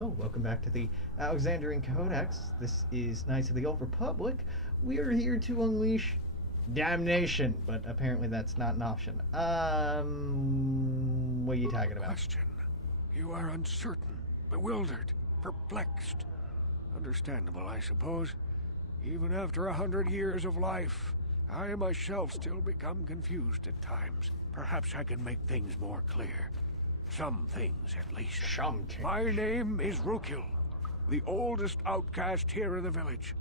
Oh, welcome back to the Alexandrian Codex. This is Knights of the Old Republic. We are here to unleash damnation, but apparently that's not an option. What are you talking about? Question. You are uncertain, bewildered, perplexed. Understandable, I suppose. Even after 100 years of life, I myself still become confused at times. Perhaps I can make things more clear. Some things, at least. My name is Rukil, the oldest outcast here in the village.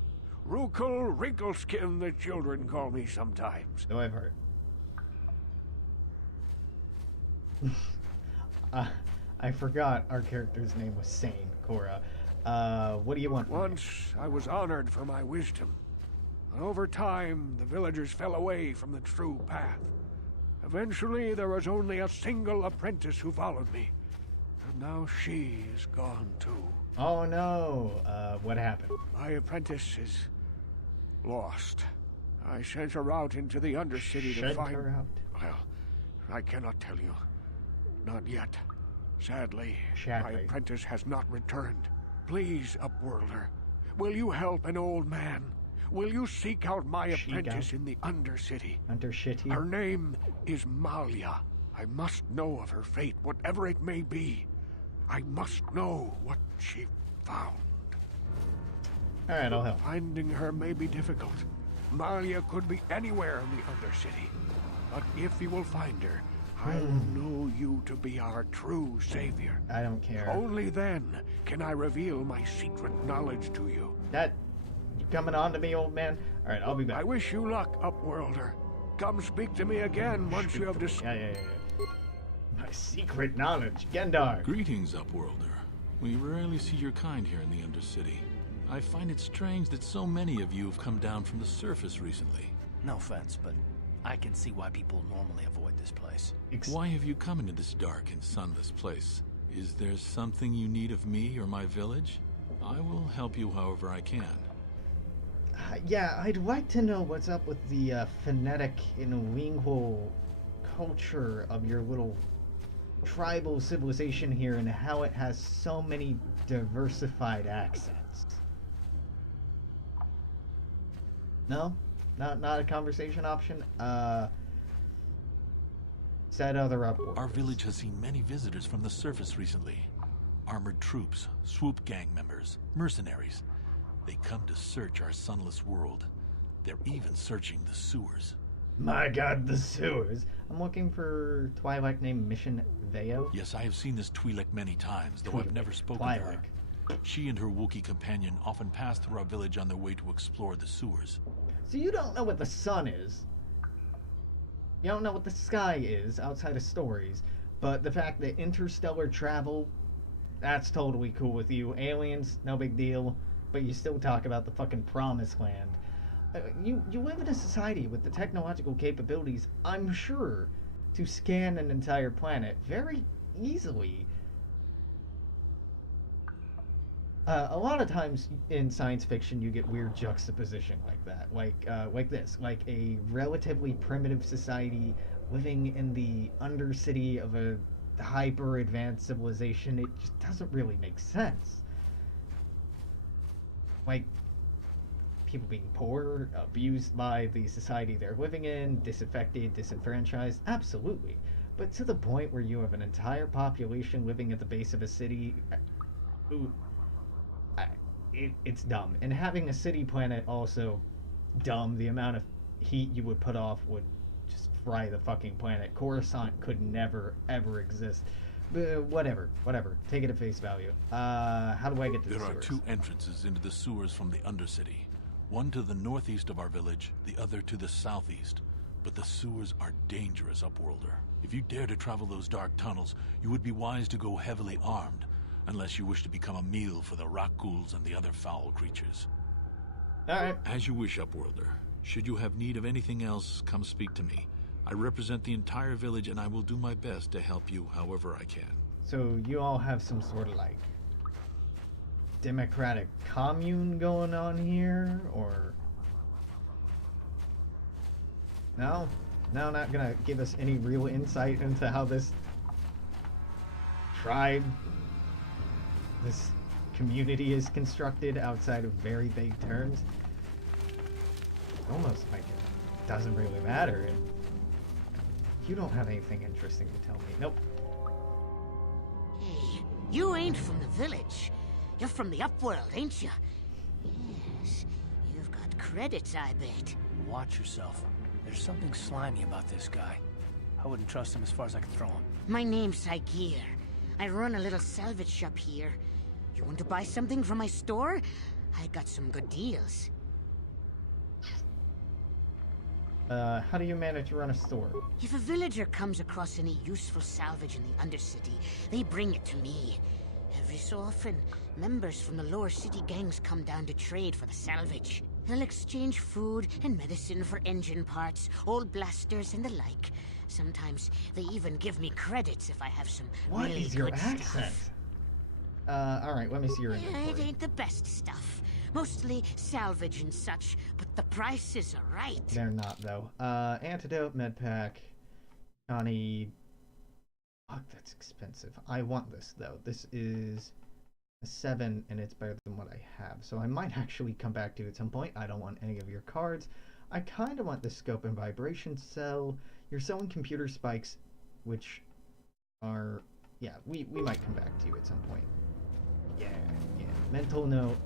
Rukil Wrinkleskin, the children call me sometimes. So I've heard. I forgot our character's name was Sane, Cora. What do you want? Once I was honored for my wisdom. And over time, the villagers fell away from the true path. Eventually, there was only a single apprentice who followed me. And now she is gone too. Oh no, what happened? My apprentice is lost. I sent her out into the Undercity to find her out? Well, I cannot tell you. Not yet. Sadly, my apprentice has not returned. Please, Upworlder, will you help an old man? Will you seek out my apprentice in the Undercity? Undercity? Her name is Malia. I must know of her fate, whatever it may be. I must know what she found. Alright, I'll help. Finding her may be difficult. Malia could be anywhere in the Undercity. But if you will find her, I will know you to be our true savior. I don't care. Only then can I reveal my secret knowledge to you. You coming on to me, old man? Alright, I'll be back. I wish you luck, Upworlder. Come speak to me again once you have Yeah. My secret knowledge. Gendar. Greetings, Upworlder. We rarely see your kind here in the Undercity. I find it strange that so many of you have come down from the surface recently. No offense, but I can see why people normally avoid this place. Why have you come into this dark and sunless place? Is there something you need of me or my village? I will help you however I can. Yeah, I'd like to know what's up with the phonetic and lingual culture of your little tribal civilization here and how it has so many diversified accents. No? Not a conversation option? Said other upwards. Our village has seen many visitors from the surface recently. Armored troops, swoop gang members, mercenaries. They come to search our sunless world. They're even searching the sewers. My god, the sewers. I'm looking for Twi'lek named Mission Veo. Yes, I have seen this Twi'lek many times, though I've never spoken to her. She and her Wookiee companion often pass through our village on their way to explore the sewers. So you don't know what the sun is. You don't know what the sky is outside of stories. But the fact that interstellar travel, that's totally cool with you. Aliens, no big deal. But you still talk about the fucking promised land. You live in a society with the technological capabilities, I'm sure, to scan an entire planet very easily. A lot of times in science fiction you get weird juxtaposition like that, like this, like a relatively primitive society living in the undercity of a hyper advanced civilization. It just doesn't really make sense. Like, people being poor, abused by the society they're living in, disaffected, disenfranchised, absolutely. But to the point where you have an entire population living at the base of a city, it's dumb. And having a city planet also dumb. The amount of heat you would put off would just fry the fucking planet. Coruscant could never, ever exist. Whatever. Take it at face value. How do I get to the sewers? There are two entrances into the sewers from the Undercity. One to the northeast of our village, the other to the southeast. But the sewers are dangerous, Upworlder. If you dare to travel those dark tunnels, you would be wise to go heavily armed, unless you wish to become a meal for the rock ghouls and the other foul creatures. Alright. As you wish, Upworlder. Should you have need of anything else, come speak to me. I represent the entire village, and I will do my best to help you however I can. So you all have some sort of, like, democratic commune going on here, or... No? No, not gonna give us any real insight into how this tribe, this community is constructed outside of very vague terms. Almost like it doesn't really matter. And you don't have anything interesting to tell me. Nope. Hey, you ain't from the village. You're from the Upworld, ain't you? Yes, you've got credits, I bet. Watch yourself. There's something slimy about this guy. I wouldn't trust him as far as I can throw him. My name's Saigir. I run a little salvage shop here. You want to buy something from my store? I got some good deals. How do you manage to run a store? If a villager comes across any useful salvage in the Undercity, they bring it to me. Every so often, members from the lower city gangs come down to trade for the salvage. They'll exchange food and medicine for engine parts, old blasters, and the like. Sometimes they even give me credits if I have some What really is your good accent? stuff. Alright, let me see your It inventory. ain't the best stuff. Mostly salvage and such, but the prices are right. They're not, though. Antidote, medpack, Connie. Fuck, that's expensive. I want this, though. This is a 7, and it's better than what I have. So I might actually come back to it at some point. I don't want any of your cards. I kind of want the scope and vibration cell. You're selling computer spikes, which are... Yeah, we might come back to you at some point. Yeah. Mental note.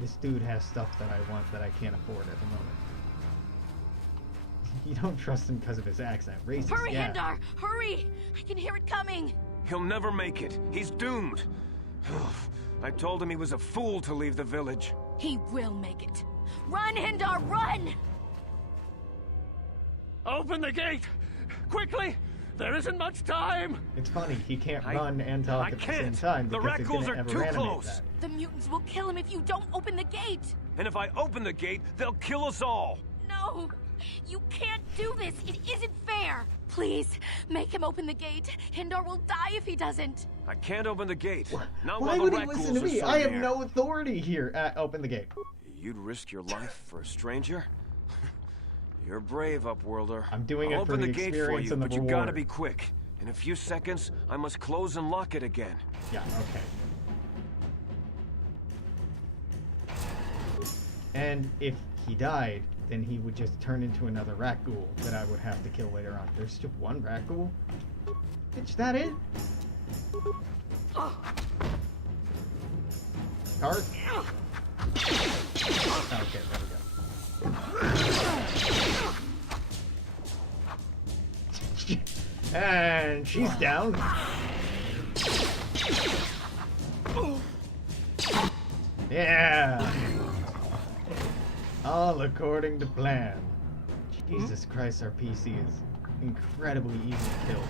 This dude has stuff that I want that I can't afford at the moment. You don't trust him because of his accent. Racist, Hurry, yeah. Hindar! Hurry! I can hear it coming! He'll never make it. He's doomed. I told him he was a fool to leave the village. He will make it. Run, Hindar, run! Open the gate! Quickly! There isn't much time! It's funny, he can't run and talk I at the same can't. time The because he's Rackles gonna are ever too animate close. that. The mutants will kill him if you don't open the gate! And if I open the gate, they'll kill us all. No! You can't do this! It isn't fair! Please, make him open the gate. Hindar will die if he doesn't. I can't open the gate. Not Why while would the he Rackles listen to are me? so I have near. no authority here. Open the gate. You'd risk your life for a stranger? You're brave, Upworlder. I'm doing I'll it for open the the gate for experience you, and the but you gotta reward. be quick. In a few seconds, I must close and lock it again. Yeah, okay. And if he died, then he would just turn into another rat ghoul that I would have to kill later on. There's just one rat ghoul? Bitch, that it? Card? Okay, there we go. And she's down. Yeah. All according to plan. Jesus Christ, our PC is incredibly easy to kill.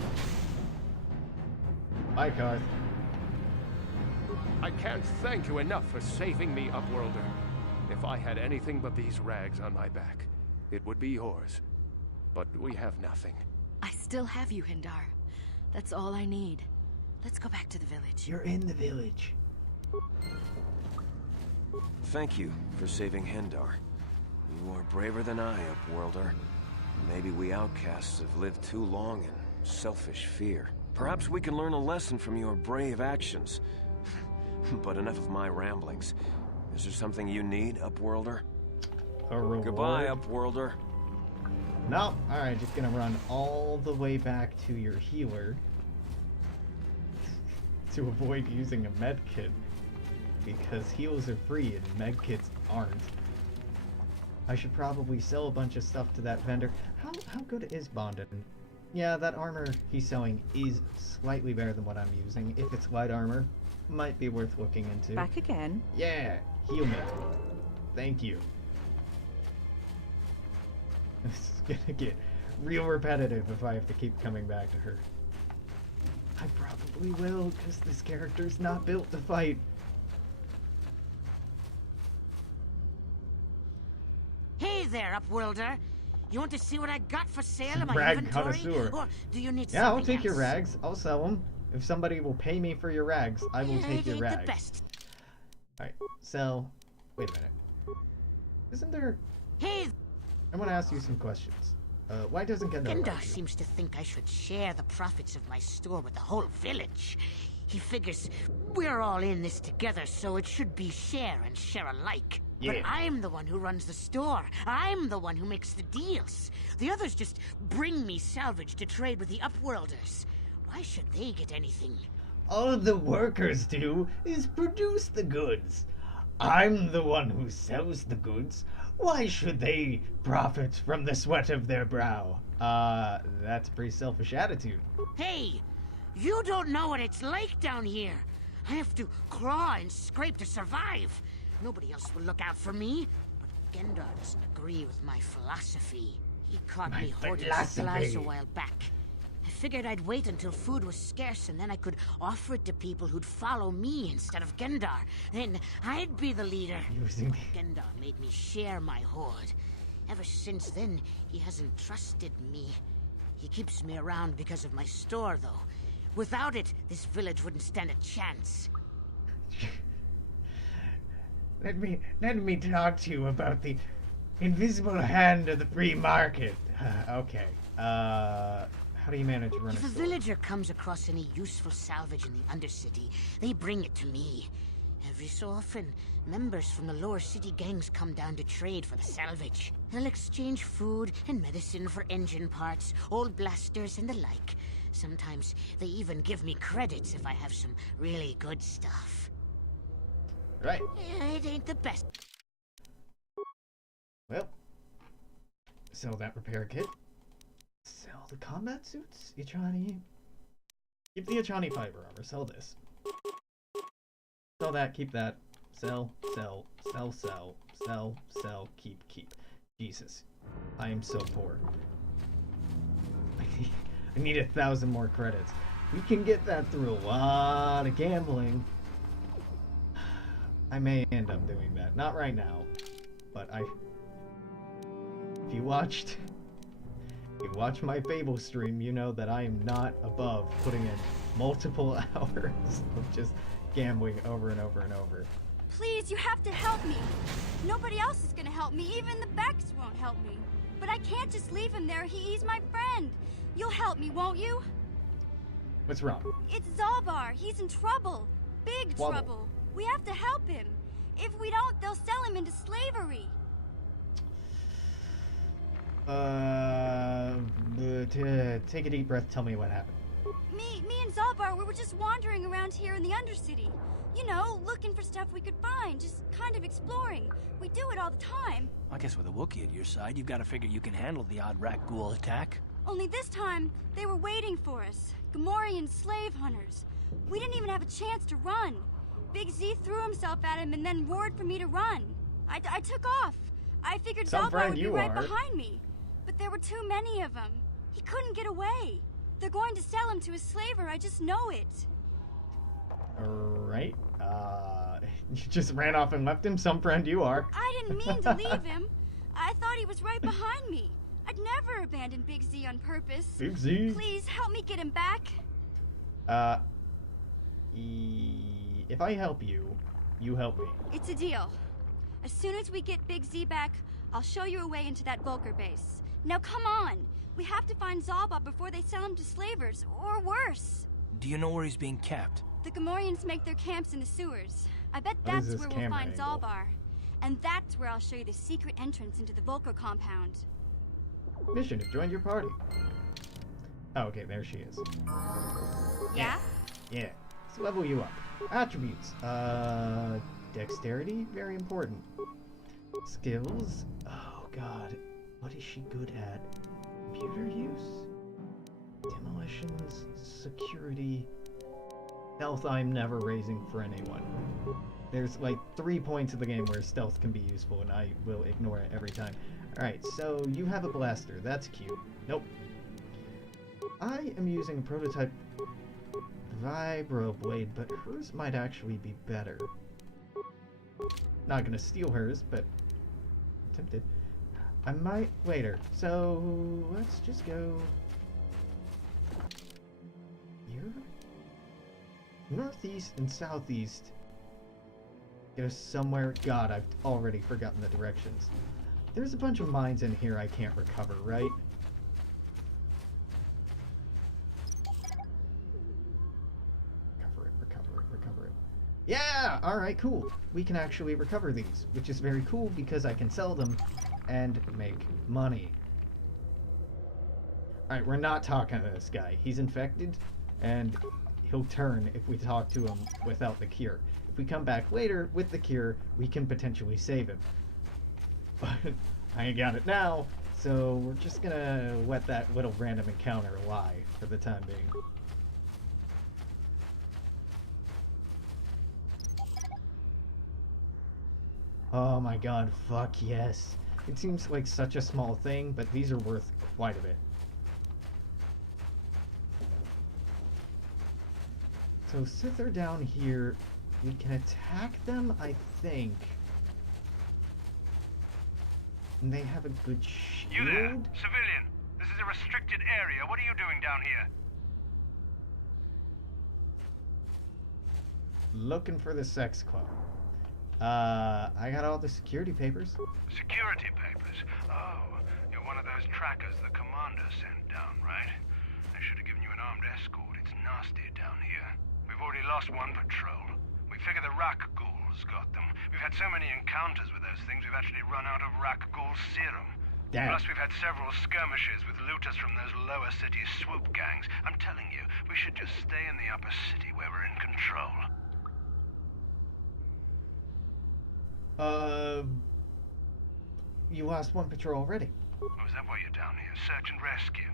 Bye, Karth. I can't thank you enough for saving me, Upworlder. If I had anything but these rags on my back, it would be yours. But we have nothing. I still have you, Hindar. That's all I need. Let's go back to the village. You're in the village. Thank you for saving Hendar. You are braver than I, Upworlder. Maybe we outcasts have lived too long in selfish fear. Perhaps we can learn a lesson from your brave actions. But enough of my ramblings. Is there something you need, Upworlder? A reward. Goodbye, Upworlder. No, alright, just gonna run all the way back to your healer to avoid using a med kit because heals are free and med kits aren't. I should probably sell a bunch of stuff to that vendor. How good is Bonded? Yeah, that armor he's selling is slightly better than what I'm using. If it's light armor, might be worth looking into. Back again. Yeah, heal me. Thank you. This is gonna get real repetitive if I have to keep coming back to her. I probably will, because this character's not built to fight. Hey there, Upworlder. You want to see what I got for sale in my Rag inventory? connoisseur. Or do you need Yeah, I'll something take your else? rags. I'll sell them. If somebody will pay me for your rags, I will take It your ain't rags. the best. Alright, sell. Wait a minute. Isn't there... Hey, I want to ask you some questions. Why doesn't Gendar Gendar like you? seems to think I should share the profits of my store with the whole village. He figures we're all in this together, so it should be share and share alike. Yeah. But I'm the one who runs the store. I'm the one who makes the deals. The others just bring me salvage to trade with the Upworlders. Why should they get anything? All the workers do is produce the goods. I'm the one who sells the goods. Why should they profit from the sweat of their brow? That's a pretty selfish attitude. Hey, you don't know what it's like down here. I have to claw and scrape to survive. Nobody else will look out for me. But Gendar doesn't agree with my philosophy. He caught me hoarding supplies a while back. I figured I'd wait until food was scarce and then I could offer it to people who'd follow me instead of Gendar. Then I'd be the leader. Gendar made me share my hoard. Ever since then, he hasn't trusted me. He keeps me around because of my store, though. Without it, this village wouldn't stand a chance. Let me talk to you about the invisible hand of the free market. Okay. How do you manage to run If a a store? villager comes across any useful salvage in the Undercity, they bring it to me. Every so often, members from the lower city gangs come down to trade for the salvage. They'll exchange food and medicine for engine parts, old blasters, and the like. Sometimes they even give me credits if I have some really good stuff. Right. It ain't the best. Well, sell that repair kit. Sell the combat suits? Ichani. Keep the Ichani fiber armor. Sell this. Sell that. Keep that. Sell. Sell. Sell. Sell. Sell. Sell. Keep. Keep. Jesus. I am so poor. I need 1,000 more credits. We can get that through a lot of gambling. I may end up doing that. Not right now. But if you watched my Fable stream, you know that I am not above putting in multiple hours of just gambling over and over and over. Please, you have to help me. Nobody else is gonna help me. Even the Becks won't help me. But I can't just leave him there. He's my friend. You'll help me, won't you? What's wrong? It's Zalbar. He's in trouble. Big trouble. We have to help him. If we don't, they'll sell him into slavery. Take a deep breath. Tell me what happened. Me and Zalbar, we were just wandering around here in the Undercity. You know, looking for stuff we could find, just kind of exploring. We do it all the time. I guess with a Wookiee at your side, you've got to figure you can handle the odd rat ghoul attack. Only this time, they were waiting for us. Gamorrean slave hunters. We didn't even have a chance to run. Big Z threw himself at him and then roared for me to run. I took off. I figured Zalbar would be right behind me. But there were too many of them. He couldn't get away. They're going to sell him to a slaver, I just know it. Alright. You just ran off and left him? Some friend you are. I didn't mean to leave him. I thought he was right behind me. I'd never abandon Big Z on purpose. Big Z? Please, help me get him back. If I help you, you help me. It's a deal. As soon as we get Big Z back, I'll show you a way into that Vulcar base. Now come on! We have to find Zalbar before they sell him to slavers, or worse. Do you know where he's being kept? The Gamorreans make their camps in the sewers. I bet that's where we'll find Zalbar. And that's where I'll show you the secret entrance into the Vulcar compound. Mission to join your party. Oh, okay, there she is. Yeah? Yeah. Let's level you up. Attributes. Dexterity, very important. Skills. Oh god. What is she good at? Computer use? Demolitions, security. Stealth I'm never raising for anyone. There's like 3 points of the game where stealth can be useful and I will ignore it every time. Alright, so you have a blaster. That's cute. Nope. I am using a prototype vibroblade, but hers might actually be better. Not gonna steal hers, but I'm tempted. I might later. So let's just go here. Northeast and southeast. Get us somewhere. God, I've already forgotten the directions. There's a bunch of mines in here I can't recover, right? Alright, cool. We can actually recover these, which is very cool because I can sell them and make money. Alright, we're not talking to this guy. He's infected, and he'll turn if we talk to him without the cure. If we come back later with the cure, we can potentially save him. But I ain't got it now, so we're just gonna let that little random encounter lie for the time being. Oh my god, fuck yes. It seems like such a small thing, but these are worth quite a bit. So since they're down here, we can attack them, I think. And they have a good shield? You there, civilian. This is a restricted area. What are you doing down here? Looking for the sex club. I got all the security papers. Security papers? Oh, you're one of those trackers the commander sent down, right? I should have given you an armed escort. It's nasty down here. We've already lost one patrol. We figure the Rak ghouls got them. We've had so many encounters with those things, we've actually run out of Rak ghoul serum. Damn. Plus, we've had several skirmishes with looters from those lower city swoop gangs. I'm telling you, we should just stay in the upper city where we're in control. You lost one patrol already. Oh, is that why you're down here? Search and rescue?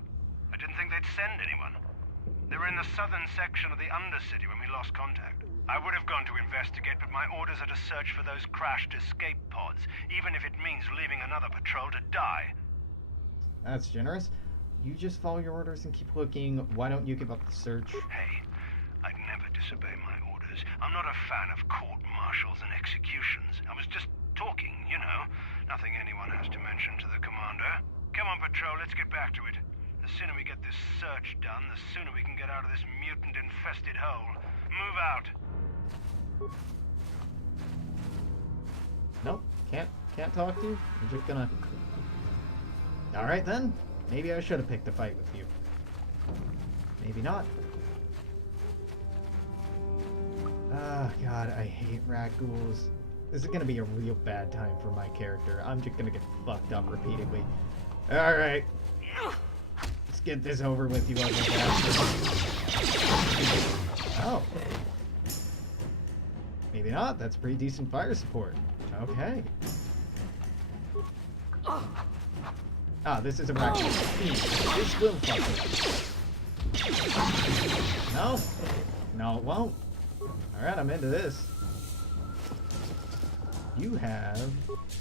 I didn't think they'd send anyone. They were in the southern section of the Undercity when we lost contact. I would have gone to investigate, but my orders are to search for those crashed escape pods, even if it means leaving another patrol to die. That's generous. You just follow your orders and keep looking. Why don't you give up the search? Hey, I'd never disobey my orders. I'm not a fan of court-martials and executions. I was just talking, you know. Nothing anyone has to mention to the commander. Come on, patrol, let's get back to it. The sooner we get this search done, the sooner we can get out of this mutant-infested hole. Move out. Nope, can't talk to you. I'm just gonna... Alright then. Maybe I should have picked a fight with you. Maybe not. Ah, God, I hate rat ghouls. This is gonna be a real bad time for my character. I'm just gonna get fucked up repeatedly. Alright. Let's get this over with, you ugly bastard. Oh. Maybe not. That's pretty decent fire support. Okay. Ah, this is a rat ghoul. This will fuck me. No? No, it won't. Alright, I'm into this. You have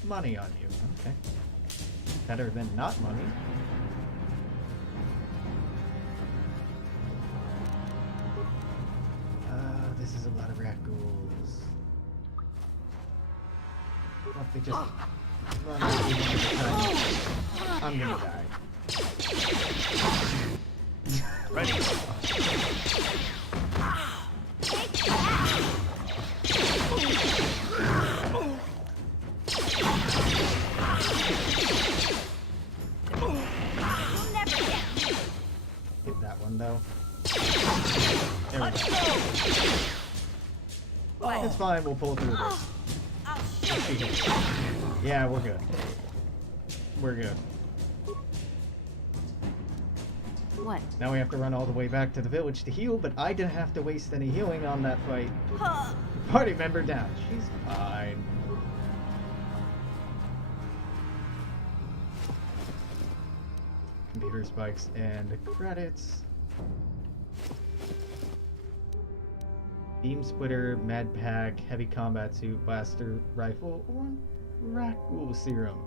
money on you. Okay. Better than not money. This is a lot of rat ghouls. What if they just run at me one at a time? I'm gonna die. Ready? Hit that one though. There we go. It's fine, we'll pull through this. Yeah, we're good. We're good. What? Now we have to run all the way back to the village to heal, but I didn't have to waste any healing on that fight. Party member down. She's fine. Computer spikes and credits. Beam splitter, med pack, heavy combat suit, blaster, rifle, or rat ghoul serum.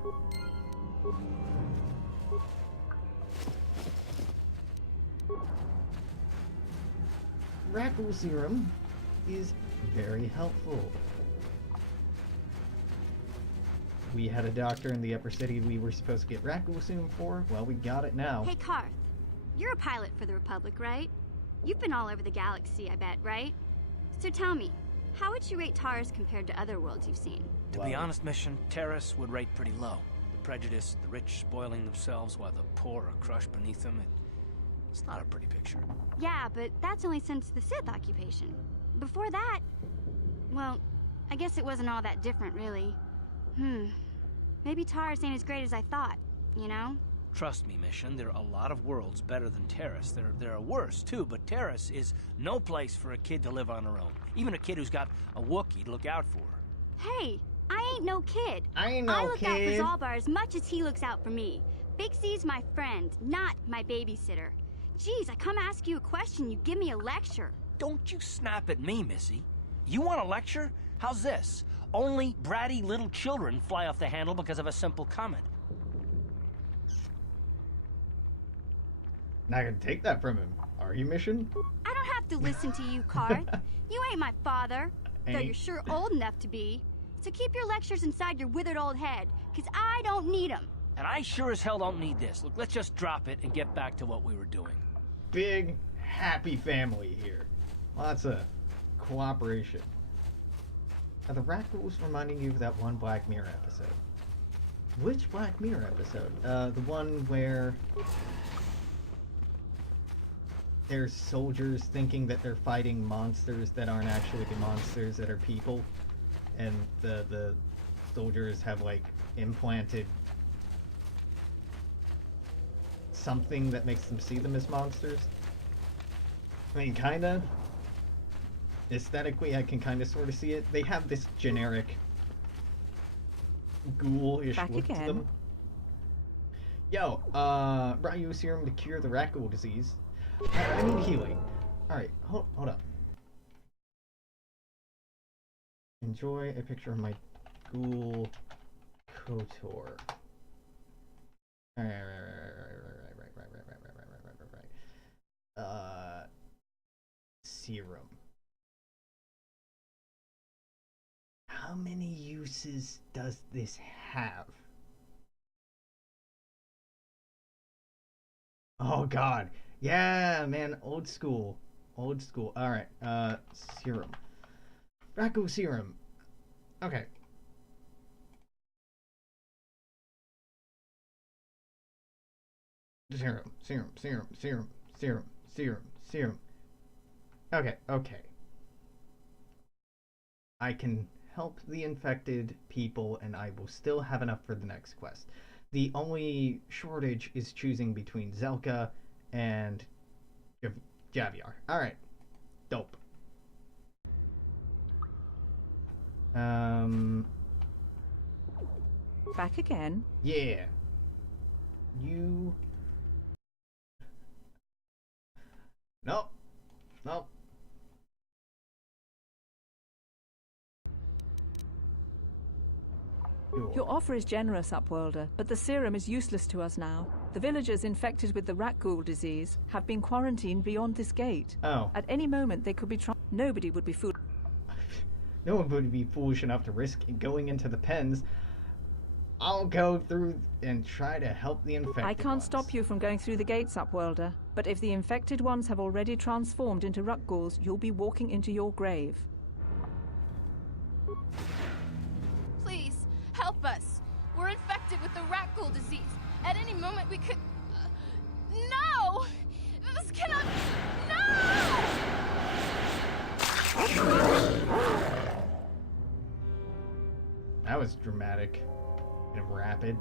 Rat ghoul serum is very helpful. We had a doctor in the upper city we were supposed to get rat ghoul serum for. Well, we got it now. Hey, Karth. You're a pilot for the Republic, right? You've been all over the galaxy, I bet, right? So tell me, how would you rate Taurus compared to other worlds you've seen? To be honest, Mission, Terrace would rate pretty low. The prejudice, the rich spoiling themselves while the poor are crushed beneath them. It's not a pretty picture. Yeah, but that's only since the Sith occupation. Before that, well, I guess it wasn't all that different, really. Maybe Taurus ain't as great as I thought, you know? Trust me, Mission, there are a lot of worlds better than Terrace. There are worse, too, but Terrace is no place for a kid to live on her own. Even a kid who's got a Wookiee to look out for her. Hey, I ain't no kid. I ain't no I look kid. out for Zalbar as much as he looks out for me. Big Z's my friend, not my babysitter. Geez, I come ask you a question, you give me a lecture. Don't you snap at me, Missy. You want a lecture? How's this? Only bratty little children fly off the handle because of a simple comment. Not gonna take that from him, are you, Mission? I don't have to listen to you, Karth. You ain't my father, though Ain't. you're sure old enough to be. So keep your lectures inside your withered old head, because I don't need them. And I sure as hell don't need this. Look, let's just drop it and get back to what we were doing. Big, happy family here. Lots of cooperation. Are the rat rules reminding you of that one Black Mirror episode? Which Black Mirror episode? The one where there's soldiers thinking that they're fighting monsters that aren't actually monsters, that are people, and the soldiers have like implanted something that makes them see them as monsters. I mean, kinda. Aesthetically, I can kinda sorta see it. They have this generic ghoulish Back look to again. them. Yo, brought you a serum to cure the rat ghoul disease. I need healing. Alright, hold up. Enjoy a picture of my ghoul Kotor. Right. Serum. How many uses does this have? Oh god. Yeah, man, old school. Old school. Alright, serum. Racco serum. Okay. Serum. Okay. I can help the infected people, and I will still have enough for the next quest. The only shortage is choosing between Zelka and Javier. Alright. Dope. Back again. Yeah. You... Nope. Your offer is generous, Upworlder, but the serum is useless to us now. The villagers infected with the rat ghoul disease have been quarantined beyond this gate. Oh. At any moment, they could be Nobody would be fooled. No one would be foolish enough to risk going into the pens. I'll go through and try to help the infected I can't ones. stop you from going through the gates, Upworlder, but if the infected ones have already transformed into rat ghouls, you'll be walking into your grave. Please, help us. We're infected with the rat ghoul disease. At any moment we could... No! This cannot... No! That was dramatic and rapid.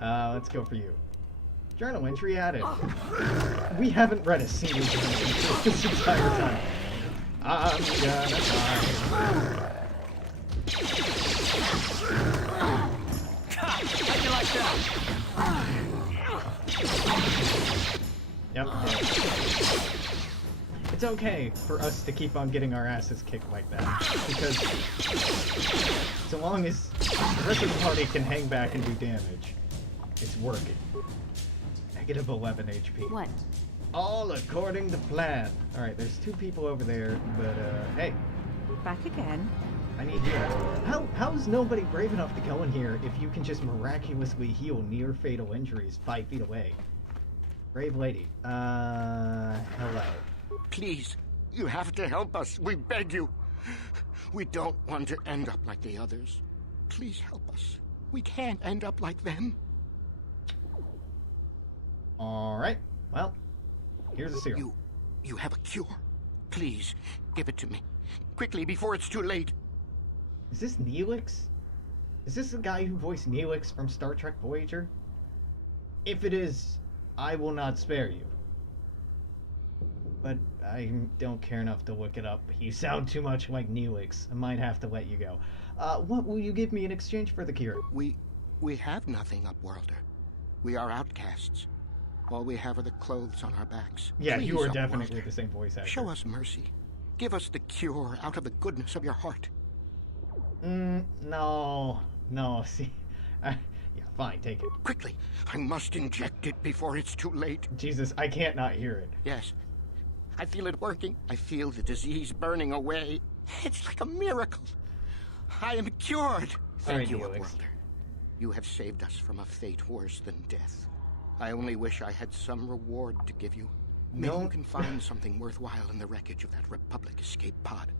Let's go for you. Journal entry added. We haven't read a single journal entry this entire time. I'm gonna die. How'd you like that? Yep. It's okay for us to keep on getting our asses kicked like that, because so long as the rest of the party can hang back and do damage, it's working. Negative 11 HP. What? All according to plan. Alright, there's two people over there, but hey, Back again. I need healing. How is nobody brave enough to go in here if you can just miraculously heal near fatal injuries 5 feet away? Brave lady. Hello. Please, you have to help us. We beg you. We don't want to end up like the others. Please help us. We can't end up like them. Alright. Well, here's a serum. You have a cure. Please, give it to me. quickly before it's too late. Is this Neelix? Is this the guy who voiced Neelix from Star Trek Voyager? If it is, I will not spare you. But I don't care enough to look it up. You sound too much like Neelix. I might have to let you go. What will you give me in exchange for the cure? We have nothing, Upworlder. We are outcasts. All we have are the clothes on our backs. Yeah, Please, you are Upworlder, definitely the same voice actor. show us mercy. Give us the cure out of the goodness of your heart. No, see, yeah, fine, take it. Quickly, I must inject it before it's too late. Jesus, I can't not hear it. Yes, I feel it working. I feel the disease burning away. It's like a miracle. I am cured. Thank you, Upworlder. You have saved us from a fate worse than death. I only wish I had some reward to give you. Maybe you can find something worthwhile in the wreckage of that Republic escape pod.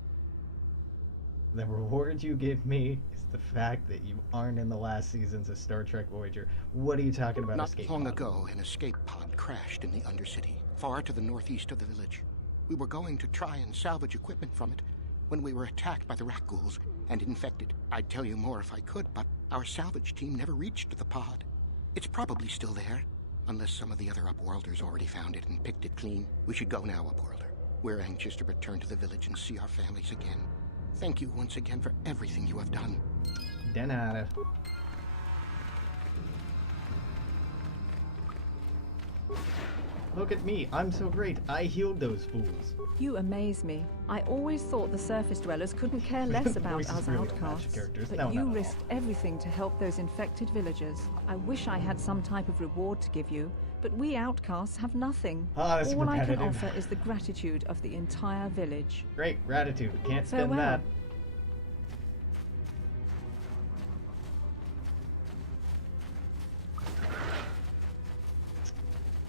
The reward you give me is the fact that you aren't in the last seasons of Star Trek Voyager. What are you talking about? Not long ago, an escape pod crashed in the Undercity, far to the northeast of the village. We were going to try and salvage equipment from it when we were attacked by the rat ghouls and infected. I'd tell you more if I could, but our salvage team never reached the pod. It's probably still there, unless some of the other Upworlders already found it and picked it clean. We should go now, Upworlder. We're anxious to return to the village and see our families again. Thank you once again for everything you have done. De nada. Look at me, I'm so great. I healed those fools. You amaze me. I always thought the surface dwellers couldn't care less about us outcasts, but you risked everything to help those infected villagers. I wish I had some type of reward to give you, but we outcasts have nothing. All I can offer is the gratitude of the entire village. Great, gratitude. Can't spend that.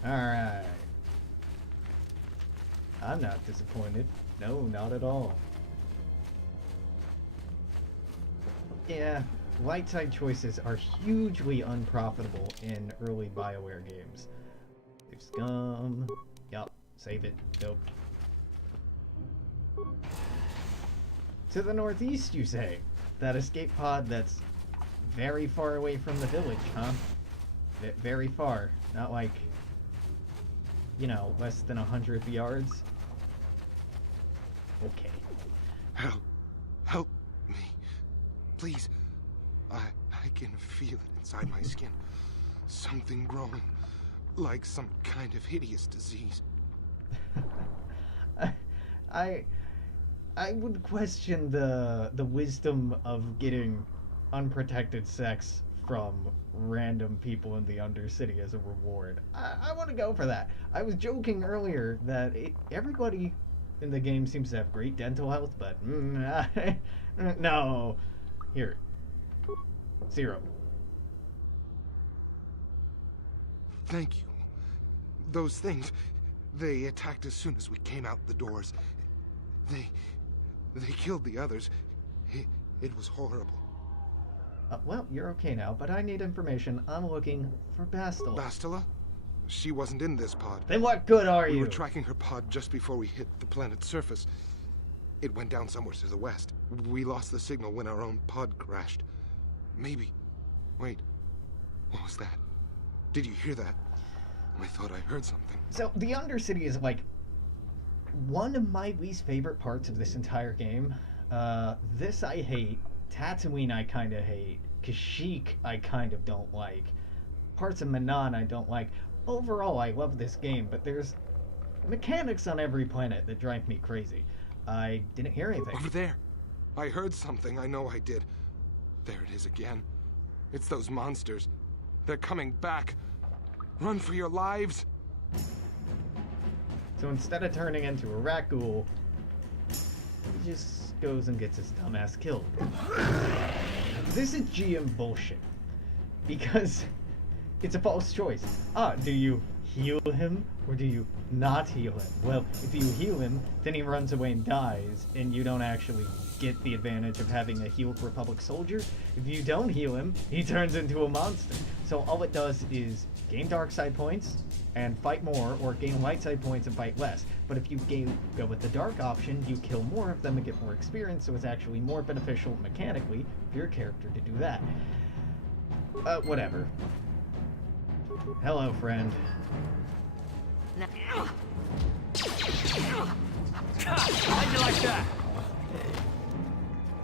Alright. I'm not disappointed. No, not at all. Yeah, light side choices are hugely unprofitable in early BioWare games. Save scum. Yup, save it. Dope. To the northeast, you say? That escape pod that's very far away from the village, huh? Very far. Not like, you know, less than 100 yards. Okay. Help me. Please. I can feel it inside my skin. Something growing. Like some kind of hideous disease. I would question the wisdom of getting unprotected sex from random people in the Undercity as a reward. I want to go for that. I was joking earlier that everybody in the game seems to have great dental health, but no. Here. 0. Thank you. Those things, they attacked as soon as we came out the doors. They killed the others. It was horrible. Well, you're okay now, but I need information. I'm looking for Bastila. Bastila? She wasn't in this pod. Then what good are you? We were tracking her pod just before we hit the planet's surface. It went down somewhere to the west. We lost the signal when our own pod crashed. Maybe. Wait. What was that? Did you hear that? I thought I heard something. So, the Undercity is, like, one of my least favorite parts of this entire game. This I hate. Tatooine I kind of hate. Kashyyyk I kind of don't like. Parts of Manan I don't like. Overall, I love this game, but there's mechanics on every planet that drive me crazy. I didn't hear anything. Over there. I heard something. I know I did. There it is again. It's those monsters. They're coming back. Run for your lives. So instead of turning into a rat ghoul, he just goes and gets his dumbass killed. This is GM bullshit. Because it's a false choice. Do you heal him or do you not heal him? Well, if you heal him, then he runs away and dies, and you don't actually get the advantage of having a healed Republic soldier. If you don't heal him, he turns into a monster. So all it does is gain dark side points and fight more, or gain light side points and fight less. But if you go with the dark option, you kill more of them and get more experience, so it's actually more beneficial mechanically for your character to do that. Whatever. Hello, friend. How'd you like that?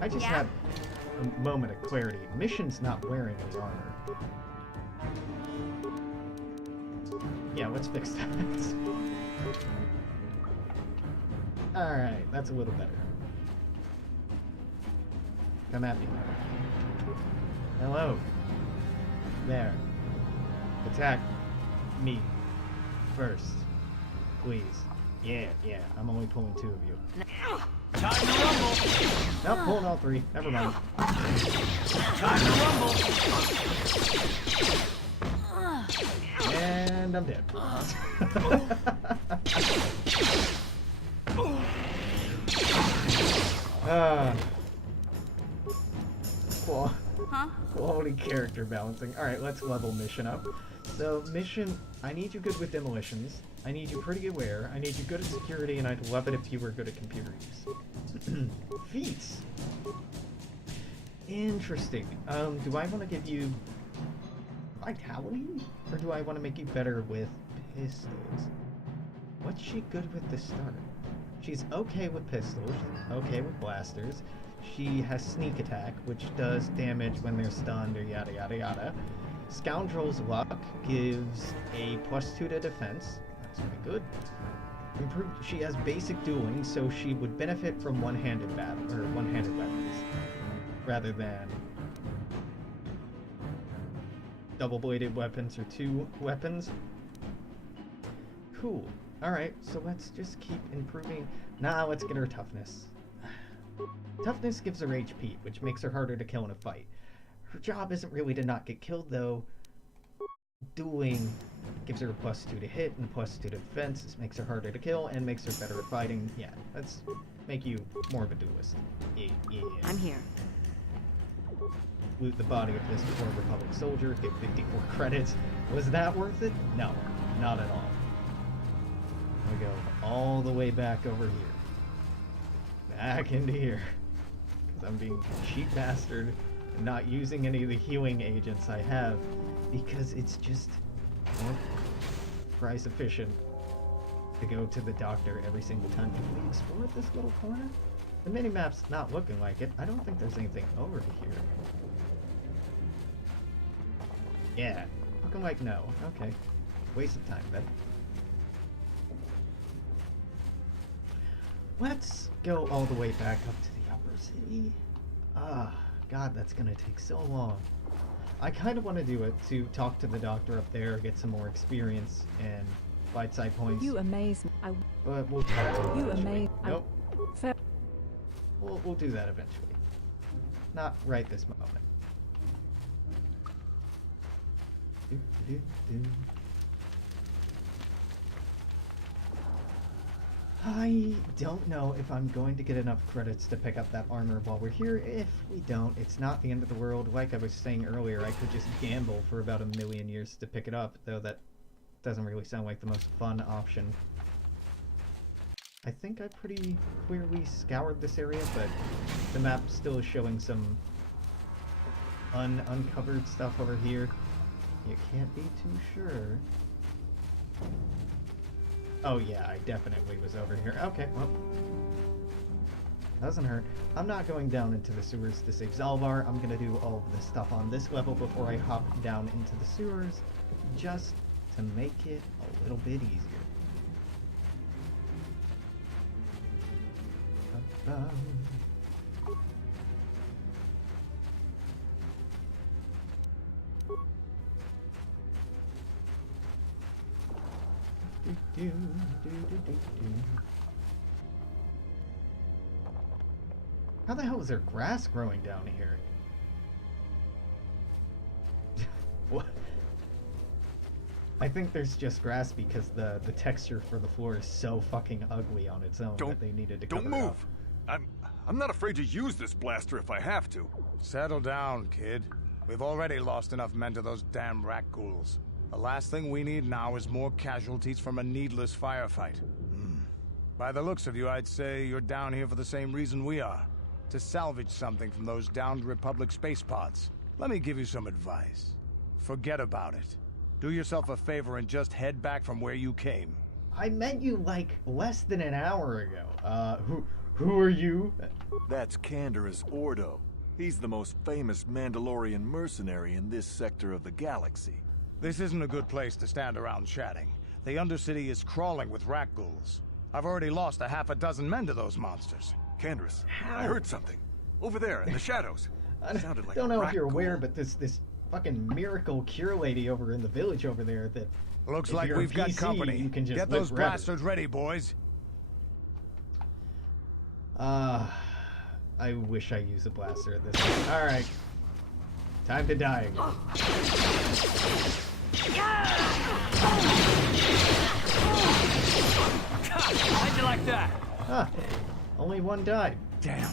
I just had a moment of clarity. Mission's not wearing any armor. Yeah, let's fix that. Alright, that's a little better. Come at me. Hello. There. Attack me first. Please. Yeah, I'm only pulling 2 of you. Time to rumble! Nope, pulling all 3. Never mind. Time to rumble! And I'm dead. Cool. Quality character balancing. Alright, let's level Mission up. So, Mission, I need you good with demolitions. I need you pretty aware. I need you good at security, and I'd love it if you were good at computer use. Feats. Interesting. Do I want to give you vitality? Or do I want to make you better with pistols? What's she good with to start? She's okay with pistols, okay with blasters. She has sneak attack, which does damage when they're stunned or yada yada yada. Scoundrel's Luck gives a +2 to defense. That's pretty good. She has basic dueling, so she would benefit from one-handed battle or one-handed weapons rather than double-bladed weapons or 2 weapons. Cool. Alright, so let's just keep improving. Nah, let's get her toughness. Toughness gives her HP, which makes her harder to kill in a fight. Her job isn't really to not get killed, though. Dueling gives her a +2 to hit and a +2 to defense. This makes her harder to kill and makes her better at fighting. Yeah, let's make you more of a duelist. Yeah. I'm here. Loot the body of this poor Republic soldier, get 54 credits. Was that worth it? No, not at all. We go all the way back over here. Back into here. Because I'm being a cheap bastard and not using any of the healing agents I have because it's just more price efficient to go to the doctor every single time. Did we explore this little corner? The minimap's not looking like it. I don't think there's anything over here. Yeah, looking like no. Okay. Waste of time then. Let's go all the way back up to the upper city. God, that's gonna take so long. I kind of want to do it to talk to the doctor up there, get some more experience and fight side points. You amaze me. But we'll talk to him You eventually. amaze. Nope. We'll do that eventually. Not right this moment. I don't know if I'm going to get enough credits to pick up that armor while we're here. If we don't, it's not the end of the world. Like I was saying earlier, I could just gamble for about 1,000,000 years to pick it up, though that doesn't really sound like the most fun option. I think I pretty clearly scoured this area, but the map still is showing some uncovered stuff over here. You can't be too sure. Oh yeah, I definitely was over here. Okay, well. Doesn't hurt. I'm not going down into the sewers to save Zalvar. I'm gonna do all of the stuff on this level before I hop down into the sewers, just to make it a little bit easier. How the hell is there grass growing down here? What? I think there's just grass because the texture for the floor is so fucking ugly on its own that they needed to cover Don't it move! up. I'm not afraid to use this blaster if I have to. Settle down, kid. We've already lost enough men to those damn rat ghouls. The last thing we need now is more casualties from a needless firefight. By the looks of you, I'd say you're down here for the same reason we are. To salvage something from those downed Republic space pods. Let me give you some advice. Forget about it. Do yourself a favor and just head back from where you came. I met you like less than an hour ago. Who are you? That's Canderous Ordo. He's the most famous Mandalorian mercenary in this sector of the galaxy. This isn't a good place to stand around chatting. The Undercity is crawling with rat ghouls. I've already lost a half a dozen men to those monsters. Canderous, I heard something. Over there, in the shadows. I Sounded like don't know if you're ghoul. aware, but this fucking miracle cure lady over in the village over there that... Looks like we've got company. You can just get those blasters ready, boys. I wish I used a blaster at this point. Alright. Time to die again. How'd you like that? Huh. Only one died. Damn.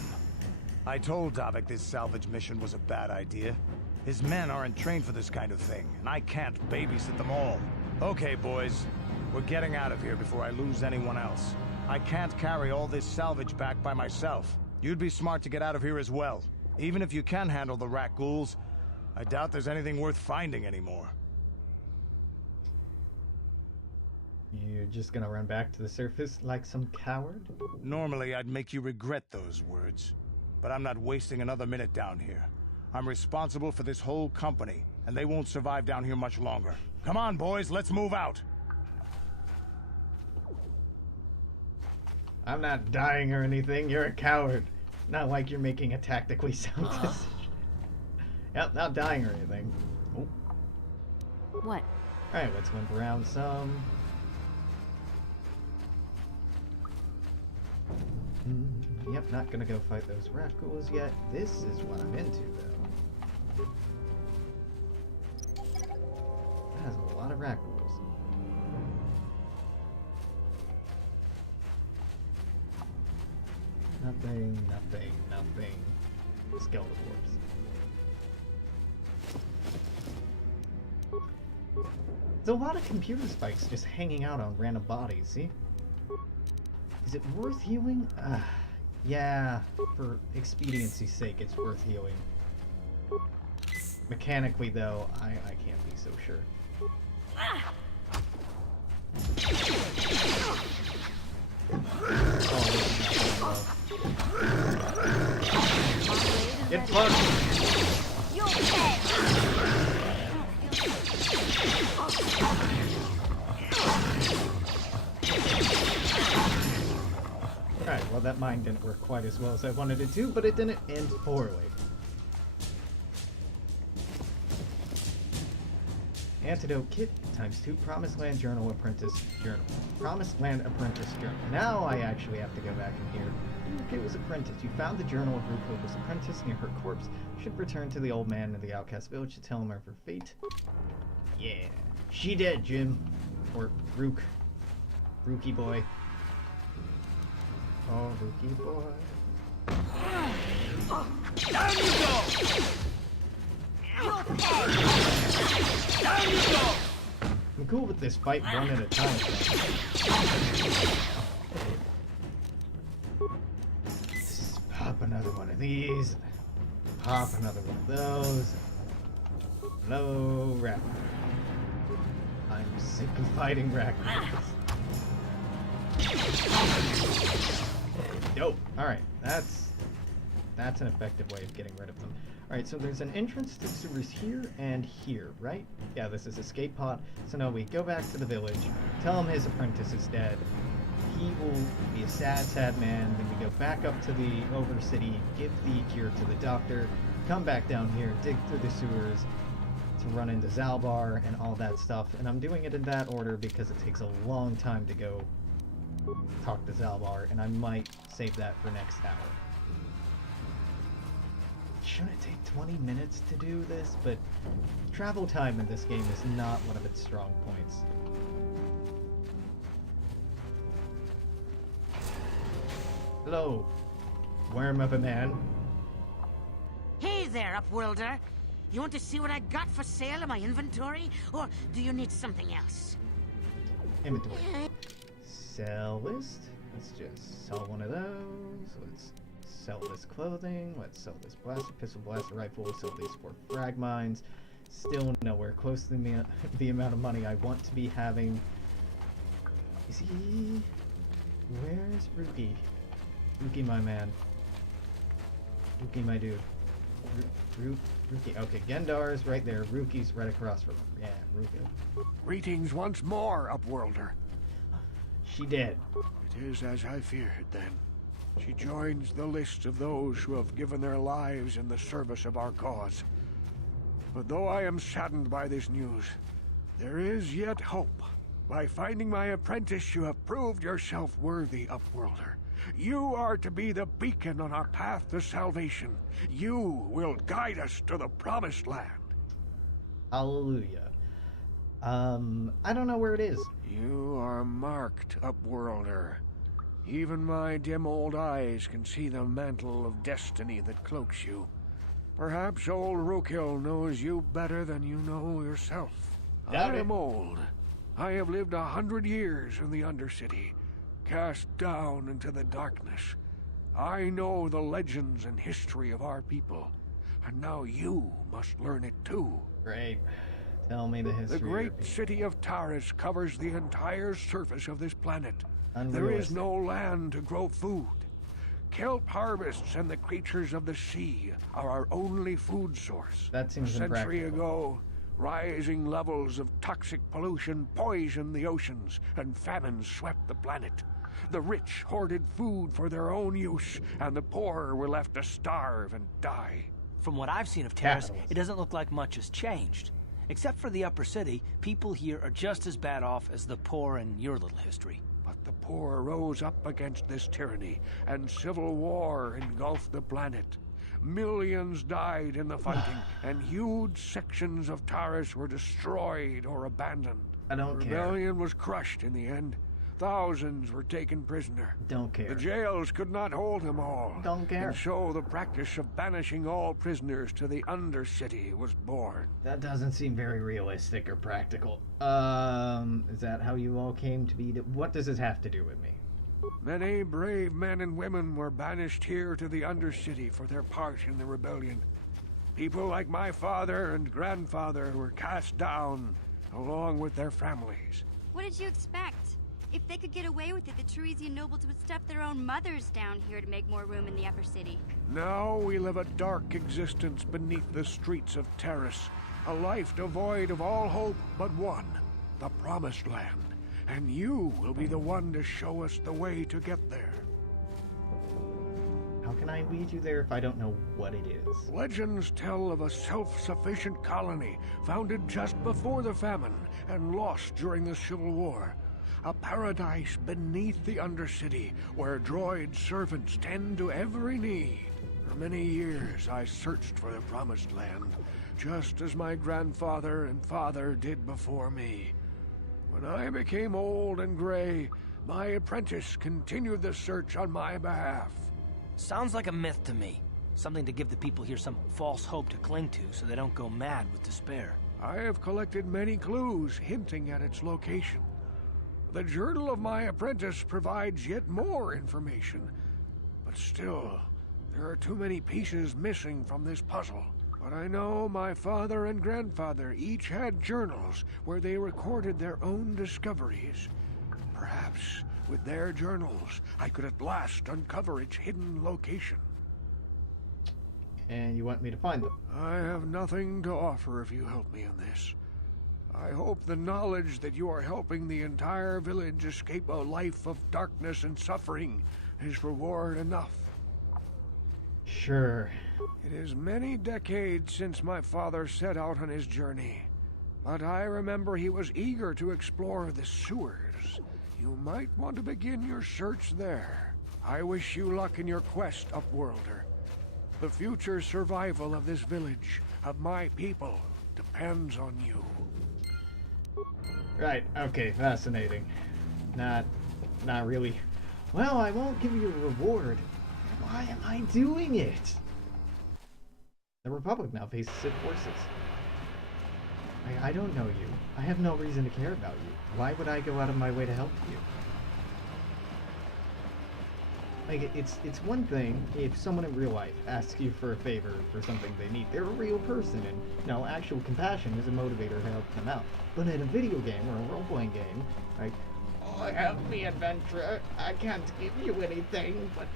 I told Davik this salvage mission was a bad idea. His men aren't trained for this kind of thing, and I can't babysit them all. Okay, boys. We're getting out of here before I lose anyone else. I can't carry all this salvage back by myself. You'd be smart to get out of here as well. Even if you can handle the rat ghouls, I doubt there's anything worth finding anymore. You're just gonna run back to the surface like some coward? Normally, I'd make you regret those words. But I'm not wasting another minute down here. I'm responsible for this whole company, and they won't survive down here much longer. Come on, boys, let's move out! I'm not dying or anything, you're a coward. Not like you're making a tactically sound decision. Yep, not dying or anything. Oh. What? Alright, let's limp around some. Yep, not gonna go fight those rat ghouls yet. This is what I'm into, though. That has a lot of rat ghouls. Nothing, nothing, nothing. Skeletal corpse. There's a lot of computer spikes just hanging out on random bodies, see? Is it worth healing? Yeah, for expediency's sake, it's worth healing. Mechanically, though, I can't be so sure. Get fucked! You'll pay! Alright, well that mine didn't work quite as well as I wanted it to, but it didn't end poorly. Antidote kit ×2 Promised Land Journal Apprentice Journal. Promised Land Apprentice Journal. Now I actually have to go back in here. It was apprentice. You found the journal of Rukova's apprentice near her corpse. Should return to the old man in the outcast village to tell him of her fate. Yeah. She dead, Jim. Or Rook. Rookie boy. Oh, Rookie boy. Down you go! Down you go! I'm cool with this fight one at a time. Just pop another one of these. Pop another one of those. Hello, rat. I'm sick of fighting rat. Dope. Alright, that's an effective way of getting rid of them. Alright, so there's an entrance to the sewers here and here, right? Yeah, this is escape pod. So no, we go back to the village, tell him his apprentice is dead. He will be a sad, sad man. Then we go back up to the Overcity, give the cure to the doctor, come back down here, dig through the sewers to run into Zalbar and all that stuff. And I'm doing it in that order because it takes a long time to go talk to Zalbar, and I might save that for next hour. shouldn't take 20 minutes to do this, but travel time in this game is not one of its strong points. Hello, worm of a man. Hey there, Upworlder. You want to see what I got for sale in my inventory? Or do you need something else? Inventory. Sell list. Let's just sell one of those. Let's sell this clothing. Let's sell this blaster, pistol, blaster rifle. Sell these 4 frag mines. Still nowhere close to the amount of money I want to be having. Is he... Where's Ruki? Ruki, my man. Ruki, my dude. Ruki. Okay, Gendar's right there. Ruki's right across from him. Yeah, Ruki. Greetings once more, Upworlder. She did. It is as I feared, then. She joins the list of those who have given their lives in the service of our cause. But though I am saddened by this news, there is yet hope. By finding my apprentice, you have proved yourself worthy, Upworlder. You are to be the beacon on our path to salvation. You will guide us to the promised land. Hallelujah. I don't know where it is. You are marked, Upworlder. Even my dim old eyes can see the mantle of destiny that cloaks you. Perhaps old Rookhill knows you better than you know yourself. I am old. I have lived 100 years in the Undercity, cast down into the darkness. I know the legends and history of our people, and now you must learn it too. Great. Tell me the history. The great city of Taris covers the entire surface of this planet. There is no land to grow food. Kelp harvests and the creatures of the sea are our only food source. That seems a century impractical. ago, rising levels of toxic pollution poisoned the oceans, and famines swept the planet. The rich hoarded food for their own use, and the poor were left to starve and die. From what I've seen of Taris, it doesn't look like much has changed. Except for the upper city, people here are just as bad off as the poor in your little history. But the poor rose up against this tyranny, and civil war engulfed the planet. Millions died in the fighting, and huge sections of Taris were destroyed or abandoned. I don't care. The rebellion was crushed in the end. Thousands were taken prisoner. Don't care. The jails could not hold them all. Don't care. And so the practice of banishing all prisoners to the Undercity was born. That doesn't seem very realistic or practical. Is that how you all came to be? What does this have to do with me? Many brave men and women were banished here to the Undercity for their part in the rebellion. People like my father and grandfather were cast down, along with their families. What did you expect? If they could get away with it, the Teresian nobles would stuff their own mothers down here to make more room in the upper city. Now we live a dark existence beneath the streets of Taris, a life devoid of all hope but one, the Promised Land. And you will be the one to show us the way to get there. How can I lead you there if I don't know what it is? Legends tell of a self-sufficient colony founded just before the famine and lost during the Civil War. A paradise beneath the Undercity where droid servants tend to every need. For many years I searched for the Promised Land, just as my grandfather and father did before me. When I became old and gray, my apprentice continued the search on my behalf. Sounds like a myth to me. Something to give the people here some false hope to cling to so they don't go mad with despair. I have collected many clues hinting at its location. The journal of my apprentice provides yet more information. But still, there are too many pieces missing from this puzzle. But I know my father and grandfather each had journals where they recorded their own discoveries. Perhaps with their journals, I could at last uncover its hidden location. And you want me to find them? I have nothing to offer if you help me in this. I hope the knowledge that you are helping the entire village escape a life of darkness and suffering is reward enough. Sure. It is many decades since my father set out on his journey, but I remember he was eager to explore the sewers. You might want to begin your search there. I wish you luck in your quest, Upworlder. The future survival of this village, of my people, depends on you. Right, okay, fascinating. Not really. Well, I won't give you a reward. Why am I doing it? The Republic now faces its forces. I don't know you. I have no reason to care about you. Why would I go out of my way to help you? Like, it's one thing if someone in real life asks you for a favor for something they need. They're a real person, and, you know, actual compassion is a motivator to help them out. But in a video game or a role-playing game, like, oh, help me, adventurer. I can't give you anything, but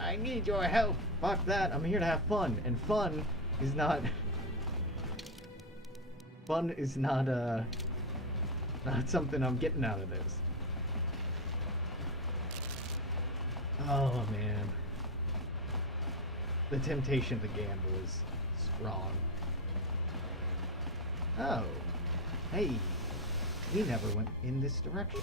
I need your help. Fuck that. I'm here to have fun, and fun is not... Fun is not something I'm getting out of this. Oh, man. The temptation to gamble is strong. Oh. Hey. We never went in this direction.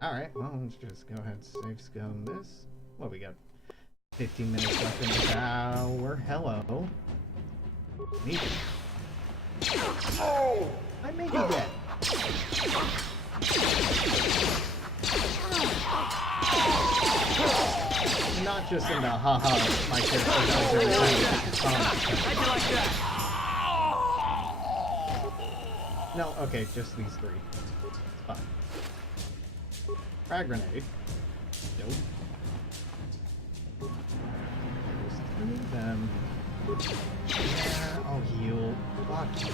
Alright, well, let's just go ahead and save scum this. What we got? 15 minutes left in the hour. Hello. Neat. Oh! I may be dead. Not just in the haha, my character dies every time you hit the song. How'd you like that? No, okay, just these three. It's fine. Frag grenade. Nope. There's three of them. Yeah, I'll heal. Fuck you.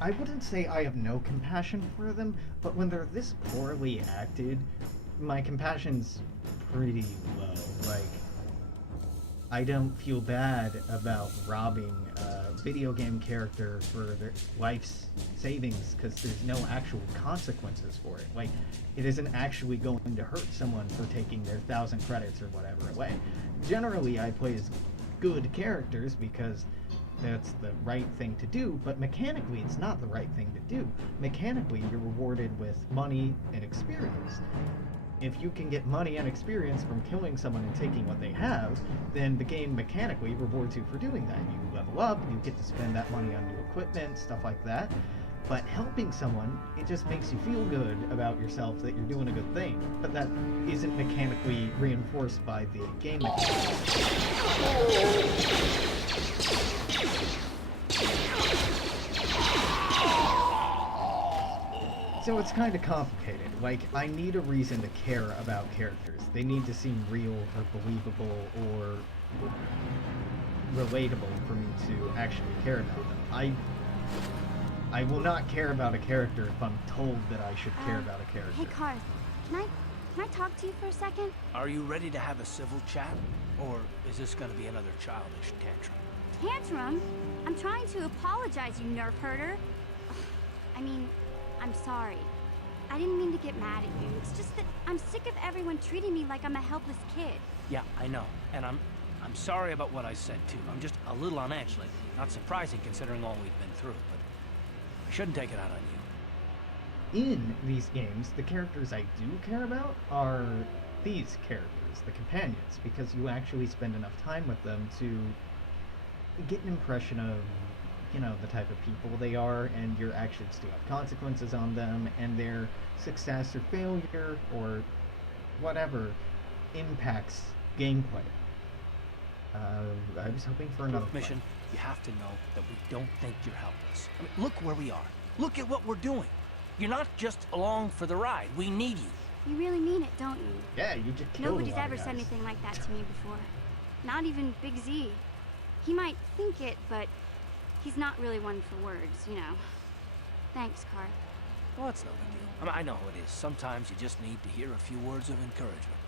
I wouldn't say I have no compassion for them, but when they're this poorly acted, my compassion's pretty low. Like, I don't feel bad about robbing a video game character for their life's savings because there's no actual consequences for it. Like, it isn't actually going to hurt someone for taking their 1,000 credits or whatever away. Generally, I play as good characters because that's the right thing to do, but mechanically it's not the right thing to do. Mechanically, you're rewarded with money and experience. If you can get money and experience from killing someone and taking what they have, then the game mechanically rewards you for doing that. You level up, you get to spend that money on new equipment, stuff like that. But helping someone, it just makes you feel good about yourself that you're doing a good thing. But that isn't mechanically reinforced by the game mechanics. So it's kind of complicated. Like, I need a reason to care about characters. They need to seem real or believable or relatable for me to actually care about them. I will not care about a character if I'm told that I should care about a character. Hey, Karth, can I talk to you for a second? Are you ready to have a civil chat? Or is this gonna be another childish tantrum? Tantrum? I'm trying to apologize, you nerf herder. I mean, I'm sorry. I didn't mean to get mad at you. It's just that I'm sick of everyone treating me like I'm a helpless kid. Yeah, I know. And I'm sorry about what I said, too. I'm just a little on edge lately. Not surprising considering all we've been through, but I shouldn't take it out on you. In these games, the characters I do care about are these characters, the companions, because you actually spend enough time with them to get an impression of, you know, the type of people they are, and your actions do have consequences on them, and their success or failure or whatever impacts gameplay. I was hoping for another Mission, you have to know that we don't think you're helpless. I mean, look where we are. Look at what we're doing. You're not just along for the ride. We need you. You really mean it, don't you? Yeah, you just killed Nobody's a lot ever of guys. said anything like that to me before. Not even Big Z. He might think it, but he's not really one for words, you know. Thanks, Karth. Well, it's no big deal. I mean, I know how it is. Sometimes you just need to hear a few words of encouragement.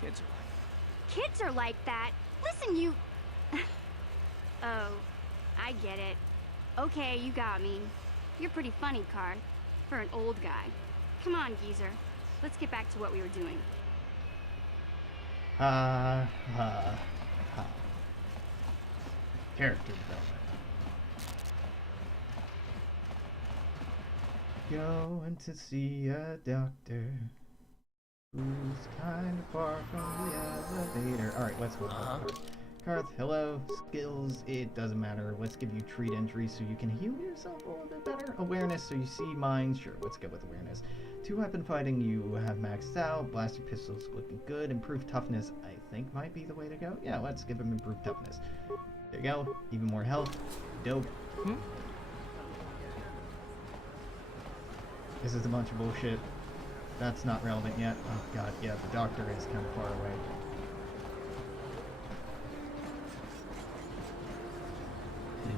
Kids are like that. Kids are like that? Listen, you... Oh, I get it. Okay, you got me. You're pretty funny, Karth, for an old guy. Come on, geezer. Let's get back to what we were doing. Character development. Going to see a doctor who's kind of far from the elevator. Alright, let's go. Karth, hello. Skills, it doesn't matter. Let's give you treat injuries so you can heal yourself a little bit better. Awareness, so you see mines. Sure, let's go with awareness. 2 weapon fighting, you have maxed out. Blasted pistols looking good. Improved toughness, I think might be the way to go. Yeah, let's give him improved toughness. There you go. Even more health. Dope. This is a bunch of bullshit. That's not relevant yet. Oh god, yeah, the doctor is kind of far away.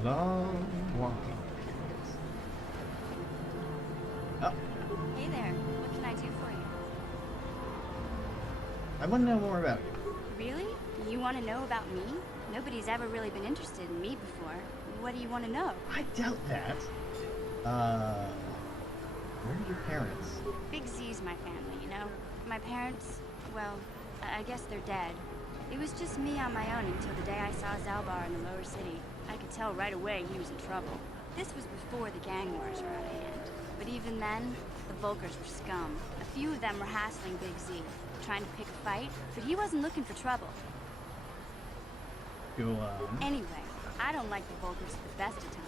Long walking periods. Oh. Hey there. What can I do for you? I want to know more about you. Really? You want to know about me? Nobody's ever really been interested in me before. What do you want to know? I doubt that. Where are your parents? Big Z's my family, you know? My parents, well, I guess they're dead. It was just me on my own until the day I saw Zalbar in the lower city. I could tell right away he was in trouble. This was before the gang wars were out of hand. But even then, the Volkers were scum. A few of them were hassling Big Z, trying to pick a fight, but he wasn't looking for trouble. Go on. Anyway, I don't like the Volkers at the best of times.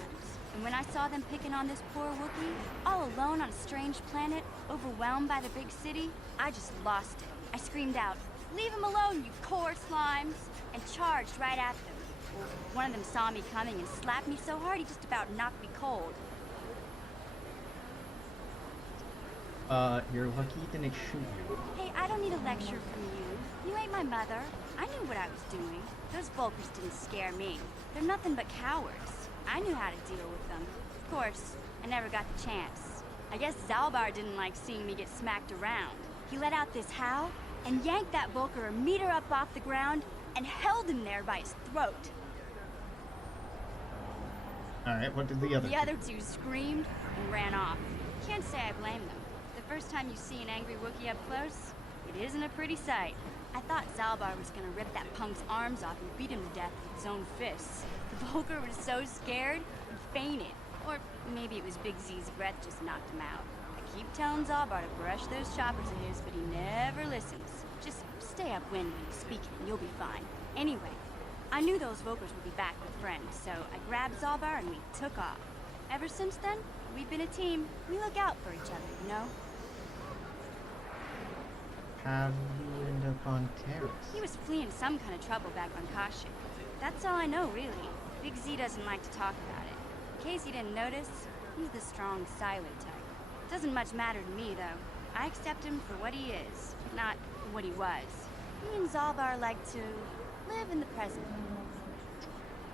And when I saw them picking on this poor Wookiee, all alone on a strange planet, overwhelmed by the big city, I just lost it. I screamed out, "Leave him alone, you core slimes!" and charged right at them. One of them saw me coming and slapped me so hard he just about knocked me cold. You're lucky he didn't shoot you. Hey, I don't need a lecture from you. You ain't my mother. I knew what I was doing. Those Volkers didn't scare me. They're nothing but cowards. I knew how to deal with them. Of course, I never got the chance. I guess Zalbar didn't like seeing me get smacked around. He let out this howl and yanked that Volker a meter up off the ground and held him there by his throat. Alright, what did the other The other two screamed and ran off. Can't say I blame them. The first time you see an angry Wookiee up close, it isn't a pretty sight. I thought Zalbar was gonna rip that punk's arms off and beat him to death with his own fists. The Volker was so scared, he fainted. Or maybe it was Big Z's breath just knocked him out. I keep telling Zalbar to brush those choppers of his, but he never listens. Just stay upwind when he's speaking and you'll be fine. Anyway, I knew those Volkers would be back with friends, so I grabbed Zalbar and we took off. Ever since then, we've been a team. We look out for each other, you know? How'd you end up on Terrace? He was fleeing some kind of trouble back on Kashyyyk. That's all I know, really. Big Z doesn't like to talk about it. In case you didn't notice, he's the strong, silent type. Doesn't much matter to me, though. I accept him for what he is, not what he was. Me and Zalbar like to live in the present.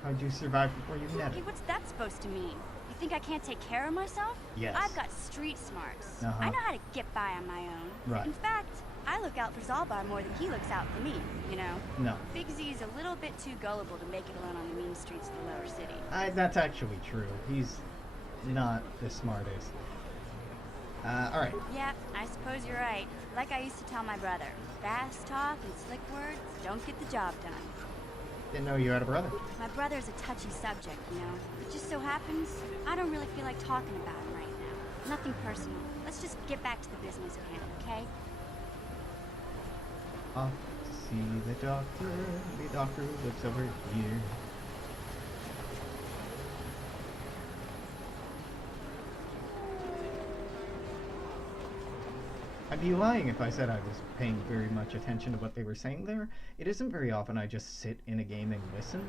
How'd you survive before you met Hey, him? what's that supposed to mean? You think I can't take care of myself? Yes. I've got street smarts. Uh-huh. I know how to get by on my own. Right. In fact, I look out for Zalbar more than he looks out for me, you know? No. Big Z's a little bit too gullible to make it alone on the mean streets of the lower city. That's actually true. He's not the smartest. Alright. Yeah, I suppose you're right. Like I used to tell my brother, fast talk and slick words don't get the job done. Didn't know you had a brother. My brother's a touchy subject, you know? It just so happens, I don't really feel like talking about him right now. Nothing personal. Let's just get back to the business at hand, okay? Off to see the doctor. The doctor lives over here. I'd be lying if I said I was paying very much attention to what they were saying there. It isn't very often I just sit in a game and listen.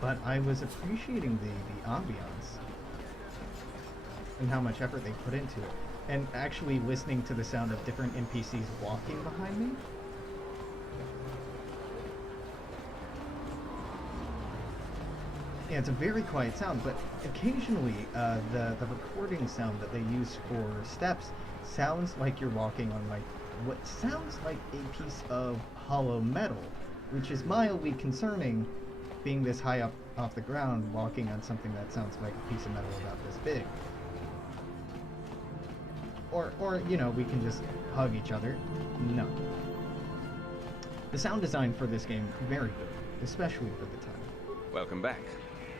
But I was appreciating the ambiance and how much effort they put into it. And actually listening to the sound of different NPCs walking behind me. Yeah, it's a very quiet sound, but occasionally the recording sound that they use for steps sounds like you're walking on like what sounds like a piece of hollow metal, which is mildly concerning, being this high up off the ground, walking on something that sounds like a piece of metal about this big. Or, you know, we can just hug each other. No. The sound design for this game, very good, especially for the time. Welcome back.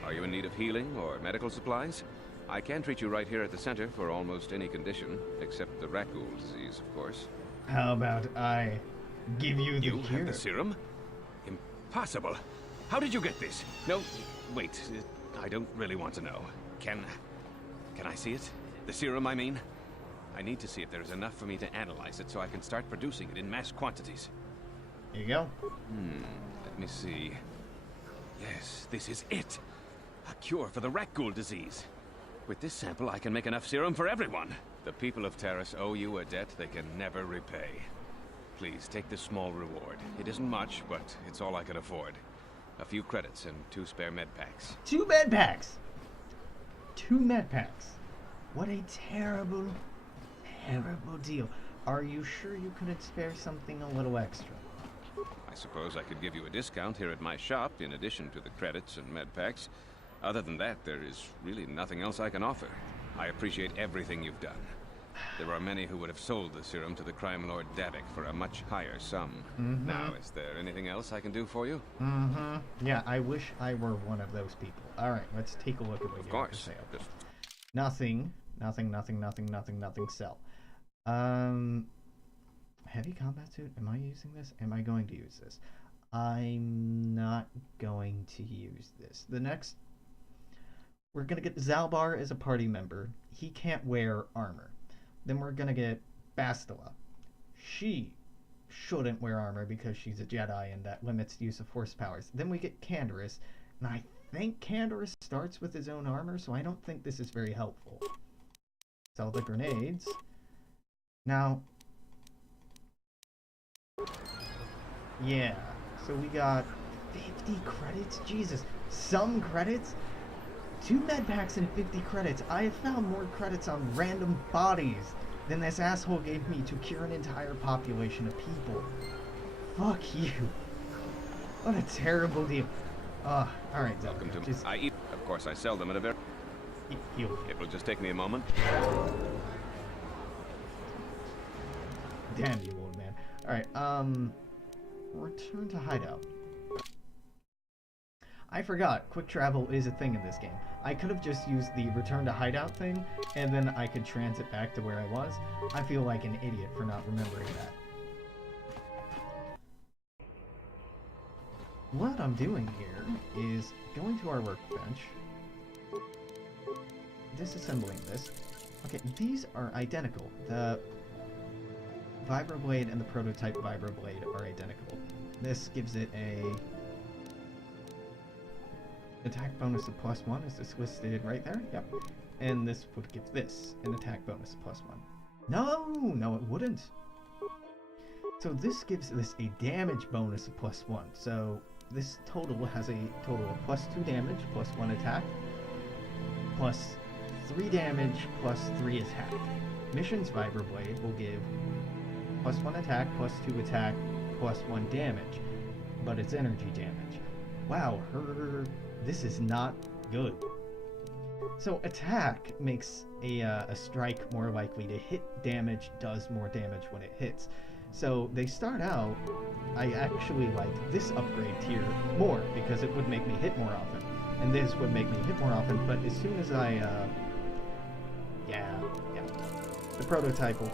Are you in need of healing or medical supplies? I can treat you right here at the center for almost any condition, except the rat ghoul disease, of course. How about I give you the You cure? have the serum? Impossible. How did you get this? No, wait. I don't really want to know. Can I see it? The serum, I mean? I need to see if there is enough for me to analyze it so I can start producing it in mass quantities. Here you go. Let me see. Yes, this is it. A cure for the rat ghoul disease. With this sample, I can make enough serum for everyone. The people of Terrace owe you a debt they can never repay. Please, take this small reward. It isn't much, but it's all I can afford. A few credits and 2 spare med packs. 2 med packs! 2 med packs. What a terrible, terrible deal. Are you sure you couldn't spare something a little extra? I suppose I could give you a discount here at my shop, in addition to the credits and med packs. Other than that, there is really nothing else I can offer. I appreciate everything you've done. There are many who would have sold the serum to the crime lord Davik for a much higher sum. Now, is there anything else I can do for you? Yeah, I wish I were one of those people. Alright, let's take a look at what you have for sale. Nothing, sell. Heavy combat suit? Am I using this? Am I going to use this? I'm not going to use this. The next... We're going to get Zalbar as a party member. He can't wear armor. Then we're going to get Bastila. She shouldn't wear armor because she's a Jedi and that limits the use of force powers. Then we get Canderous. And I think Canderous starts with his own armor, so I don't think this is very helpful. Sell the grenades. Now... Yeah, so we got 50 credits? Jesus, some credits? 2 med packs and 50 credits. I have found more credits on random bodies than this asshole gave me to cure an entire population of people. Fuck you. What a terrible deal. Alright, welcome to Of course, I sell them at a very... It will just take me a moment. Damn you, old man. Alright, return to hideout. I forgot, quick travel is a thing in this game. I could have just used the return to hideout thing, and then I could transit back to where I was. I feel like an idiot for not remembering that. What I'm doing here is going to our workbench, disassembling this. Okay, these are identical. The Vibroblade and the prototype Vibroblade are identical. This gives it a attack bonus of +1. Is this listed right there? Yep. And this would give this an attack bonus of +1. No, it wouldn't. So this gives this a damage bonus of +1. So this total has a total of +2 damage, +1 attack, +3 damage, +3 attack. Mission's Vibroblade will give +1 attack, +2 attack, +1 damage, but it's energy damage. Wow, this is not good. So attack makes a strike more likely to hit. Damage does more damage when it hits. So they start out, I actually like this upgrade tier more because it would make me hit more often. And this would make me hit more often, but as soon as I, yeah. The prototype will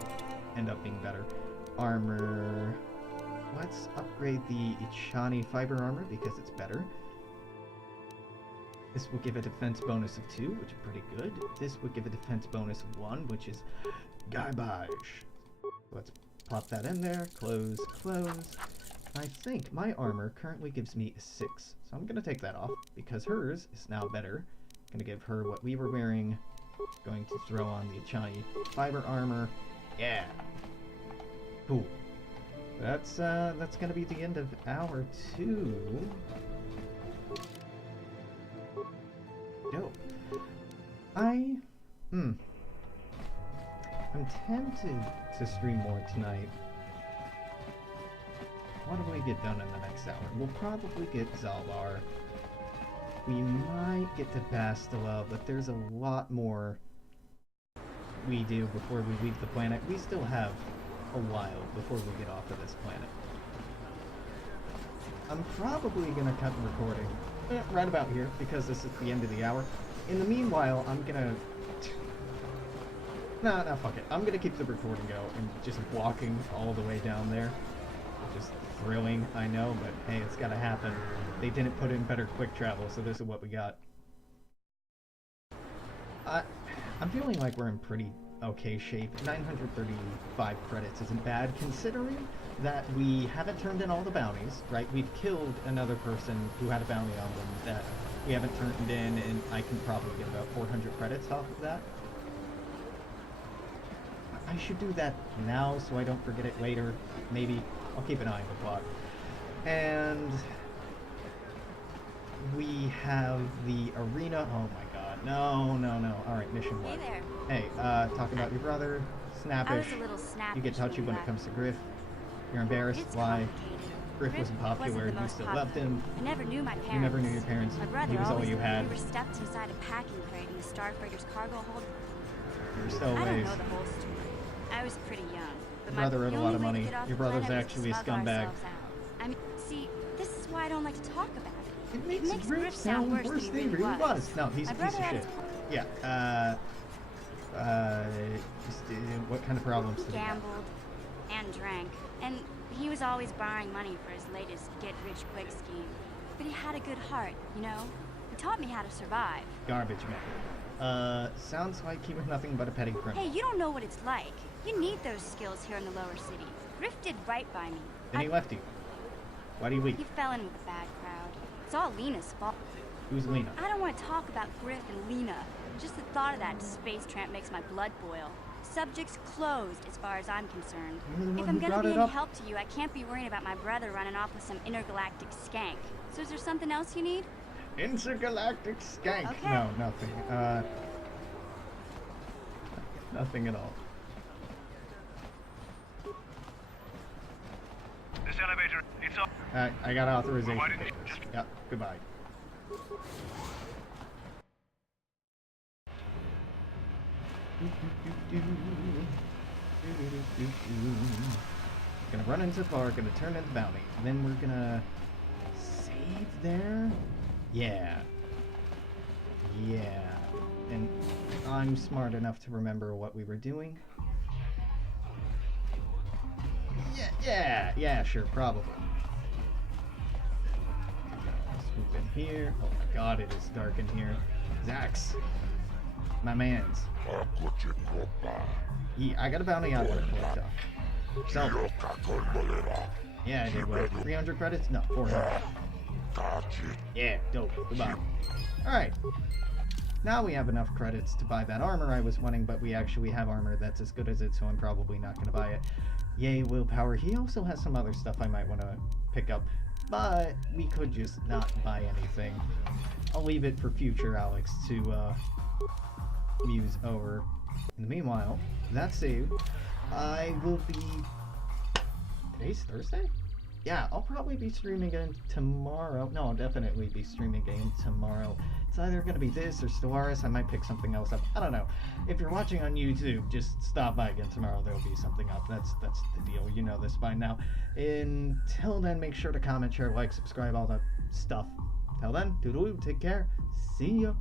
end up being better. Armor. Let's upgrade the Ichani fiber armor because it's better. This will give a defense bonus of 2, which is pretty good. This would give a defense bonus of 1, which is garbage. Let's pop that in there. Close. I think my armor currently gives me a 6. So I'm going to take that off because hers is now better. I'm going to give her what we were wearing. Going to throw on the Ichani fiber armor. Yeah. Cool. That's going to be the end of hour 2. Dope. I'm tempted to stream more tonight. What do we get done in the next hour? We'll probably get Zalbar. We might get to Bastila, but there's a lot more we do before we leave the planet. We still have a while before we get off of this planet. I'm probably gonna cut the recording right about here because this is the end of the hour. in the meanwhile, I'm gonna... Nah, fuck it. I'm gonna keep the recording going and just walking all the way down there. Just thrilling, I know, but hey, it's gotta happen. They didn't put in better quick travel, so this is what we got. I'm feeling like we're in pretty okay shape. 935 credits isn't bad, considering that we haven't turned in all the bounties, right? We've killed another person who had a bounty on them that we haven't turned in, and I can probably get about 400 credits off of that. I should do that now so I don't forget it later. Maybe. I'll keep an eye on the clock. And we have the arena. Oh my god. No. Alright, mission 1. Hey there. Hey, talk about your brother. Snappish. I was a little snappish. You get touchy when it comes to Griff. You're embarrassed. Why? Griff wasn't popular. You still loved him. I never knew my parents. You never knew your parents. My brother he was all you had. We were stuffed inside a packing crate in the Starfreighter's cargo hold. You're still I don't ways. know the whole story. I was pretty young. But Your brother had a lot of money. Your brother's actually a scumbag. I mean, see, this is why I don't like to talk about it. It makes Griff sound worse than he really was. No, he's a piece of shit. Yeah, what kind of problems did he have? Gambled and drank, and he was always borrowing money for his latest get-rich-quick scheme. But he had a good heart, you know? He taught me how to survive. Garbage man. Sounds like he was nothing but a petty criminal. Hey, you don't know what it's like. You need those skills here in the lower city. Griff did right by me. Then he left you. Why do you leave? He fell in with a bad crowd. It's all Lena's fault. Who's Lena? I don't want to talk about Griff and Lena. Just the thought of that space tramp makes my blood boil. Subject's closed as far as I'm concerned. If I'm gonna be any help to you, I can't be worrying about my brother running off with some intergalactic skank. So is there something else you need? Intergalactic skank. Okay. No, nothing. Nothing at all. This elevator, it's up. I got authorization. Why didn't you just... Yep, goodbye. Gonna run into the bar, gonna turn in the bounty. Then we're gonna save there? Yeah. And I'm smart enough to remember what we were doing. Yeah, sure, probably. Swoop in here. Oh my god, it is dark in here. Zax. My mans. I got a bounty I want to collect off. So. Yeah, I did what? 300 credits? No, 400. Yeah, dope. Goodbye. Alright. Now we have enough credits to buy that armor I was wanting, but we actually have armor that's as good as it, so I'm probably not going to buy it. Yay, willpower. He also has some other stuff I might want to pick up, but we could just not buy anything. I'll leave it for future Alex to muse over. In the meanwhile, that saved. I will be... Today's Thursday? Yeah, I'll probably be streaming again tomorrow. No, I'll definitely be streaming again tomorrow. It's either going to be this or Stellaris. I might pick something else up. I don't know. If you're watching on YouTube, just stop by again tomorrow. There'll be something up. That's the deal. You know this by now. Until then, make sure to comment, share, like, subscribe, all that stuff. Till then, toodaloo, take care. See ya.